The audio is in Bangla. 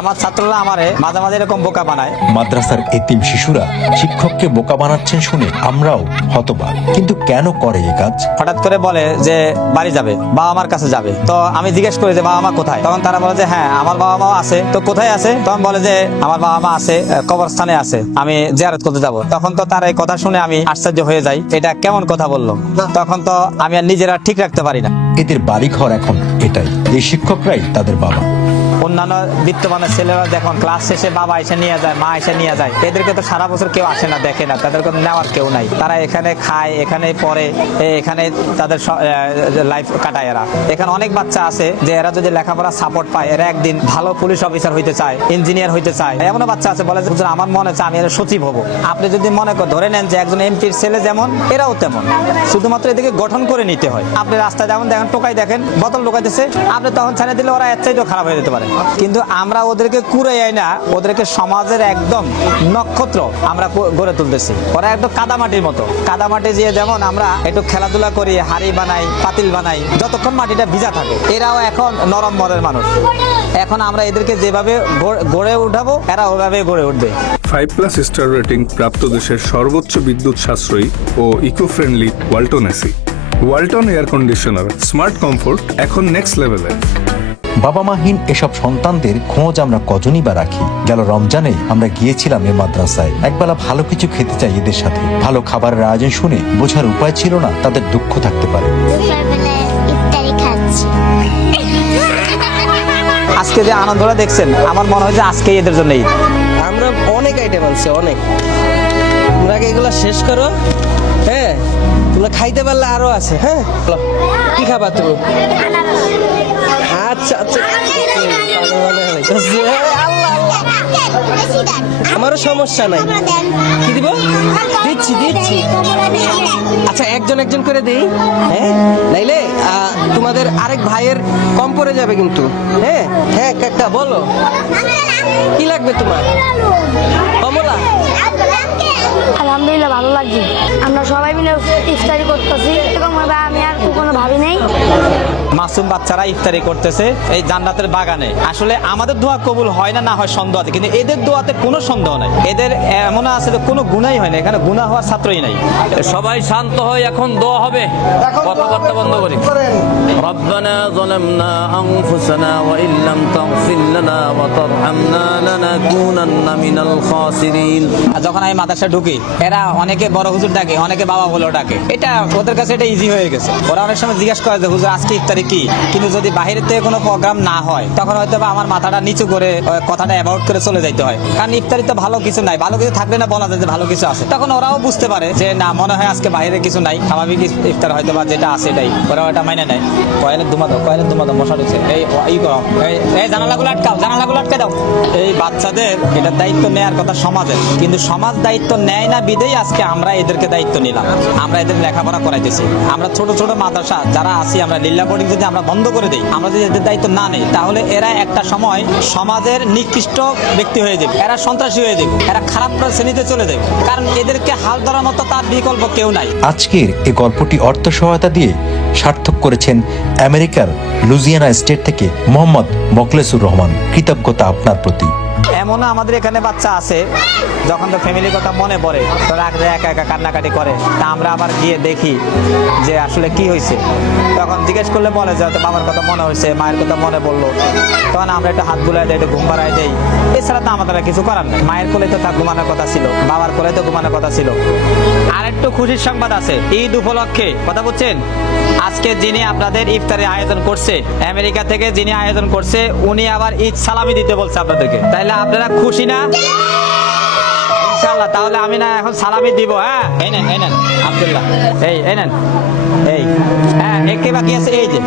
আমার ছাত্ররা আমারে মাঝে মাঝে এরকম বোকা বানায়। মাদ্রাসার এতিম শিশুরা শিক্ষককে বোকা বানাচ্ছেন শুনে আমরাও হতবাক, কিন্তু কেন করে এ কাজ? হঠাৎ করে বলে যে বাড়ি যাবে, বাবা মার কাছে যাবে। তো আমি জিজ্ঞেস করি যে বাবা মা কোথায়? তখন তারা বলে যে হ্যাঁ আমার বাবা মা আছে। তো কোথায় আছে? তখন বলে যে আমার বাবা মা আছে কবরস্থানে আছে, আমি জিয়ারত করতে যাব। তখন তো তার এই কথা শুনে আমি আশ্চর্য হয়ে যাই, এটা কেমন কথা বললো। তখন তো আমি আর নিজেরা ঠিক রাখতে পারি না। এদের বাড়িঘর এখন এটাই, এই শিক্ষকরাই তাদের বাবা। অন্যান্য বিত্তমানের ছেলেরা যখন ক্লাস শেষে বাবা এসে নিয়ে যায়, মা এসে নিয়ে যায়, এদেরকে তো সারা বছর কেউ আসে না, দেখে না, তাদের কোনো নেওয়ার কেউ নাই। তারা এখানে খায়, এখানে পড়ে, এখানে তাদের লাইফ কাটায়। এরা এখানে অনেক বাচ্চা আছে যে এরা যদি লেখাপড়া সাপোর্ট পায়, এরা একদিন ভালো পুলিশ অফিসার হইতে চায়, ইঞ্জিনিয়ার হইতে চায়। এমনও বাচ্চা আছে বলে যে আমার মনে চায় আমি এর সচিব হবো। আপনি যদি মনে ধরে নেন যে একজন এমপির ছেলে যেমন, এরাও তেমন, শুধুমাত্র এদিকে গঠন করে নিতে হয়। আপনি রাস্তায় যেমন দেখেন টোকাই দেখেন, বোতল ঢোকাইতেছে, আপনি তখন ছেড়ে দিলে ওরা এর চাইতেও খারাপ হয়ে যেতে পারে। কিন্তু আমরা ওদেরকে কুড়ে যাই না, ওদেরকে সমাজের একদম নক্ষত্র আমরা গড়ে তুলতেছি। ওরা একদম কাদামাটির মতো, কাদামাটি দিয়ে যেমন আমরা একটু খেলাধুলা করি, হাড়ি বানাই, পাতিল বানাই, যতক্ষণ মাটিটা ভিজা থাকে। এরাও এখন নরম মনের মানুষ। এখন আমরা এদেরকে যেভাবে গড়ে উঠাবো, এরা ওইভাবে গড়ে উঠবে। 5+ স্টার রেটিং প্রাপ্ত দেশের সর্বোচ্চ বিদ্যুৎ সাশ্রয়ী ও eco friendly Walton AC. Walton air conditioner, smart comfort এখন নেক্সট লেভেলে। বাবা মাহীন এসব সন্তানদের খোঁজ আমরা কজনই বা রাখি। গেল রমজানে আমরা গিয়েছিলাম এ মাদ্রাসায়। একবেলা ভালো কিছু খেতে চাই এদের সাথে। ভালো খাবারের আয়োজন শুনে বোঝার উপায় ছিল না তাদের দুঃখ থাকতে পারে। আজকে যে আনন্দটা দেখছেন, আমার মনে হয় যে আজকে এদের জন্য ঈদ। আমরা অনেক আইটেম আনছি, অনেক। তোমরা এগুলো শেষ করো, হ্যাঁ? তোমরা খাইতে পারলে আরো আছে, হ্যাঁ? কি খাবা তুমি? আচ্ছা আচ্ছা, আমারও সমস্যা নাই। কি দিব? দিচ্ছি দিচ্ছি। আচ্ছা একজন একজন করে দিই, হ্যাঁ? নাইলে তোমাদের আরেক ভাইয়ের কম পড়ে যাবে কিন্তু। হ্যাঁ হ্যাঁ কাকা বলো কি লাগবে তোমার? কমলা। আলহামদুলিল্লাহ ভালো লাগছে। আমরা সবাই মিলে ইফতারি করতেছি, এরকম ভাবে আমি আর কোনো ভাবি নেই। মাসুম বাচ্চারা ইফতারি করতেছে এই জান্নাতের বাগানে। আসলে আমাদের দোয়া কবুল হয় না, না হয় সন্দেহ আছে, কিন্তু এদের দোয়াতে কোনো সন্দেহ নাই। এদের এমন আছে যে কোনো গুনাই হয় না, এখানে গুনাহ হওয়ার ছাত্রই নাই। সবাই শান্ত হয়, এখন দোয়া হবে। কথাবার্তা বন্ধ করি। রব্বানা যালামনা আনফুসানা ওয়া ইল্লাম তাগফির লানা ওয়া তারহামনা লানাকুনান্না মিনাল খাসিরিন। যখন আমি মাদ্রাসায় ঢুকি, এরা অনেকে বড় হুজুর ডাকে, অনেকে বাবা বলেও ডাকে। এটা ওদের কাছে এটা ইজি হয়ে গেছে। ওরা অনেক সময় জিজ্ঞাসা করে যে হুজুর আজকে ইফতারি কি? কিন্তু যদি বাইরের থেকে কোনো প্রোগ্রাম না হয়, তখন হয়তো বা আমার মাথাটা নিচু করে কথাটা অ্যাভয়েড করে চলে যাইতে হয়। কারণ ইফতারি তো ভালো কিছু নাই, ভালো কিছু থাকলে না বলা যায় যে ভালো কিছু আছে। তখন ওরাও বুঝতে পারে যে না, মনে হয় আজকে বাইরে কিছু নাই, স্বাভাবিক ইফতার হয়তো বা যেটা আছে এটাই। ওরাও এটা মাইনে নেয়। কয়েলের দুমা দাও, মশা দিচ্ছে। এই জানালাগুলো আটকাও, জানালাগুলো আটকে দাও। এই বাচ্চাদের এটা দায়িত্ব নেওয়ার কথা সমাজের, কিন্তু সমাজ দায়িত্ব নেয় না বিদেই আজকে আমরা এদেরকে দায়িত্ব নিলাম। আমরা এদের লেখাপড়া করাইতেছি। আমরা ছোট ছোট মাদ্রাসা যারা আছি, আমরা লিল্লা বোর্ডিং যদি আমরা বন্ধ করে দিই, আমরা যদি এদের দায়িত্ব না নেই, তাহলে এরা একটা সময় সমাজের নিকৃষ্ট ব্যক্তি হয়ে যাবে, এরা সন্ত্রাসী হয়ে যাবে, এরা খারাপ শ্রেণীতে চলে যাবে। কারণ এদেরকে হাল ধরার মতো তার বিকল্প কেউ নাই। আজকের এই গল্পটি অর্থ সহায়তা দিয়ে সার্থক করেছেন আমেরিকার লুজিয়ানা স্টেট থেকে মোহাম্মদ মোখলেসুর রহমান। কৃতজ্ঞতা আপনার প্রতি। এমন আমাদের এখানে বাচ্চা আছে, যখন তো ফ্যামিলির কথা মনে পড়ে তো রাখলে একা একা কান্নাকাটি করে। তা আমরা আবার গিয়ে দেখি যে আসলে কি হয়েছে। তখন জিজ্ঞেস করলে বলে যে হয়তো বাবার কথা মনে হয়েছে, মায়ের কথা মনে পড়লো। তখন আমরা একটু হাত বুলাই দিই, একটু ঘুম পাড়াই দিই। এছাড়া তো আমাদের কিছু করার নেই। মায়ের কোলে তো তার ঘুমানোর কথা ছিল, বাবার কোলে তো ঘুমানোর কথা ছিল। আর একটু খুশির সংবাদ আছে ঈদ উপলক্ষে, কথা বলছেন। আজকে যিনি আপনাদের ইফতারের আয়োজন করছে, আমেরিকা থেকে যিনি আয়োজন করছে, উনি আবার ঈদ সালামি দিতে বলছে আপনাদেরকে। তাইলে আপনারা খুশি না? ইনশাআল্লাহ। তাহলে আমি না এখন সালামি দিব। হ্যাঁ এই নেন আব্দুল্লাহ, এই নেন, এই হ্যাঁ একে বাকি আছে, এই যে